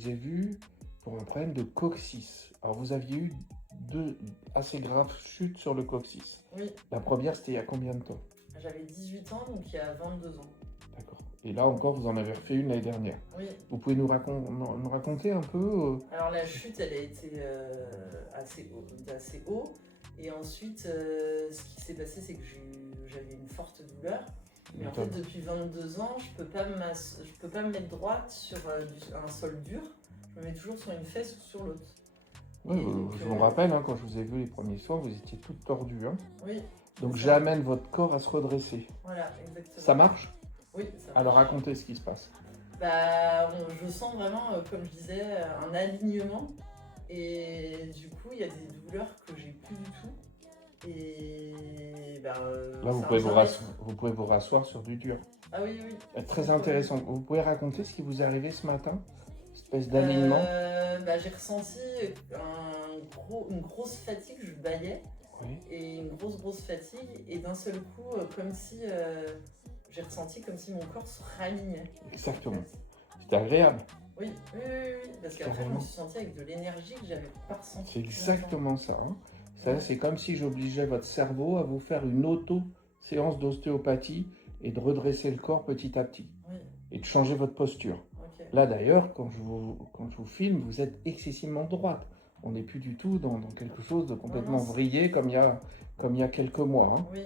vous ai vu pour un problème de coccyx. Alors, vous aviez eu 2 assez graves chutes sur le coccyx. Oui, La première, c'était il y a combien de temps? j'avais 18 ans, donc il y a 22 ans. D'accord. Et là encore, vous en avez refait une l'année dernière. Oui. Vous pouvez nous raconter un peu Alors la chute, elle a été assez haut. Et ensuite, ce qui s'est passé, c'est que j'avais une forte douleur. Mais en fait, depuis 22 ans, je peux pas me mettre droite sur un sol dur. Je me mets toujours sur une fesse ou sur l'autre. Ouais, je vous rappelle, hein, quand je vous ai vu les premiers soirs, vous étiez toute tordue. Hein. Oui. Donc j'amène votre corps à se redresser. Voilà, exactement. Ça marche? Oui, ça marche. Alors racontez ce qui se passe. Je sens vraiment, comme je disais, un alignement. Et du coup, il y a des douleurs que j'ai plus du tout. Et là, vous pouvez vous rasseoir sur du dur. Ah oui, oui. Très intéressant. Vous pouvez raconter ce qui vous est arrivé ce matin? Espèce d'alignement. J'ai ressenti une grosse fatigue, je bâillais. Oui. Et une grosse fatigue. Et d'un seul coup, comme si j'ai ressenti comme si mon corps se ralignait. Exactement. C'était agréable. Oui. Parce qu'après, je me suis sentie avec de l'énergie que j'avais pas ressentie. C'est exactement ça. Hein. Ça, c'est comme si j'obligeais votre cerveau à vous faire une auto-séance d'ostéopathie et de redresser le corps petit à petit. Oui. Et de changer votre posture. Okay. Là, d'ailleurs, quand je vous filme, vous êtes excessivement droite. On n'est plus du tout dans quelque chose de complètement vrillé comme il y a quelques mois. Hein. Oui.